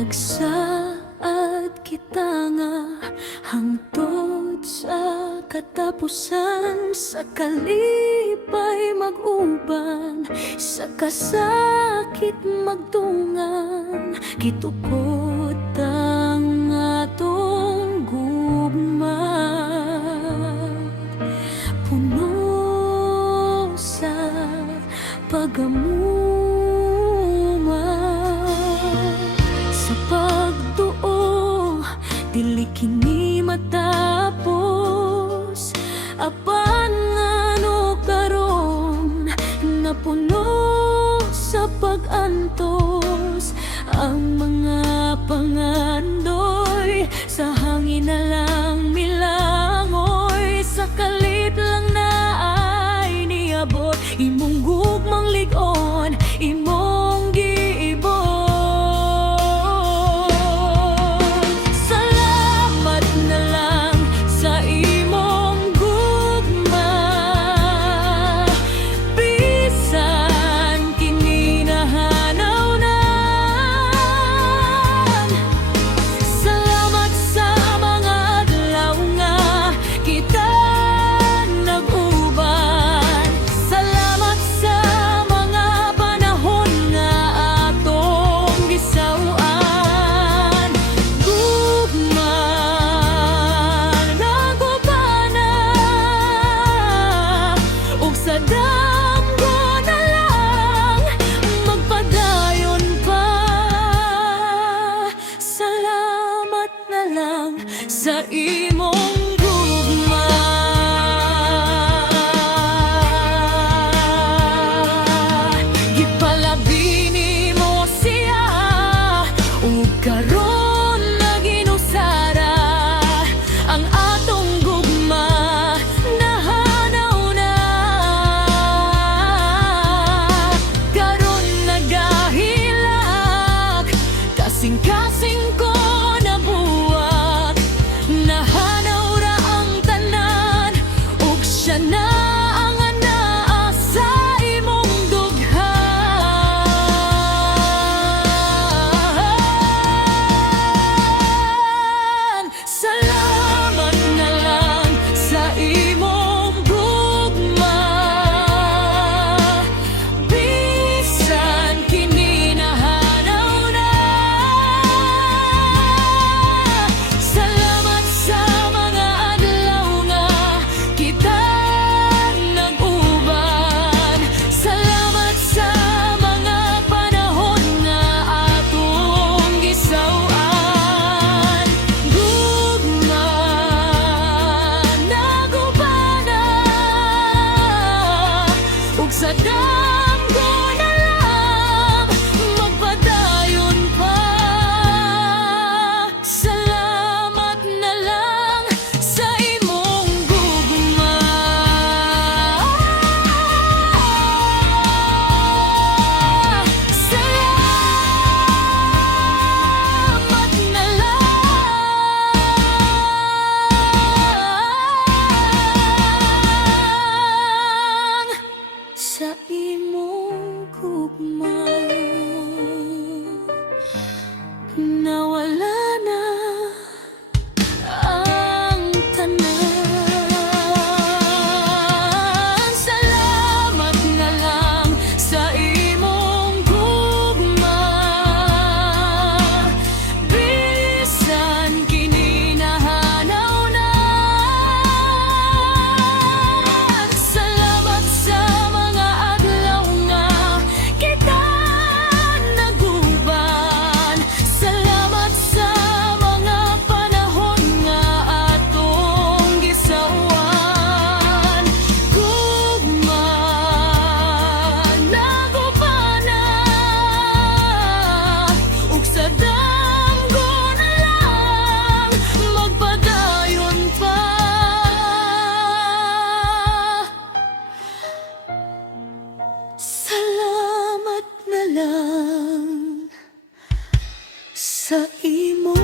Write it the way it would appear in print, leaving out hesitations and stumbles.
Nagsaad kita nga hangtod sa katapusan, sa kalipay mag-uban, sa kasakit magtungan, gitukod ang atong gugma. Puno sa pagamuma, sa pagduo dili kini matapos. Apan ngano karon napuno sa pag-antos ang mga pangandoy, sa hangin na lang milangoy, sa kalit lang na ay niabot imong gugmang lig-on, imong giibon. Salamat na lang sa imong gugma, bisan kini nahanawnan. Salamat sa mga adlaw nga kita nag-uban. Salamat sa mga panahon nga atong gisawaan. Gugma nagubana, ug sa damgo na lang magpadayon pa. Salamat na lang sa imong gugma. Gipalabi nimo siya, ug karon na ginusara ang atong gugma. Nahanaw na, karon nagahilak, kasing-kasing ko nabuwak. Nahanaw ra ang tanan, ug siya na ang anaa sa imong dughan. Salamat na lang sa imong gugma, bisan kini nahanaw na. Salamat sa mga adlaw nga kita nag-uban. Salamat sa mga panahon nga atong gisawaan. Gugma nagubana, ug sa damgo na lang magpadayon pa. Salamat na lang sa imong gugma. Salamat na lang sa imong gugma. Nawala na ang tanan. Salamat na lang sa imong gugma, bisan kini nahanaw na. Salamat sa mga adlaw nga kita nag-uban. Salamat sa mga panahon nga atong gisawaan. Gugma nagubana, ug sa damgo na lang magpadayon pa. Salamat na lang sa imo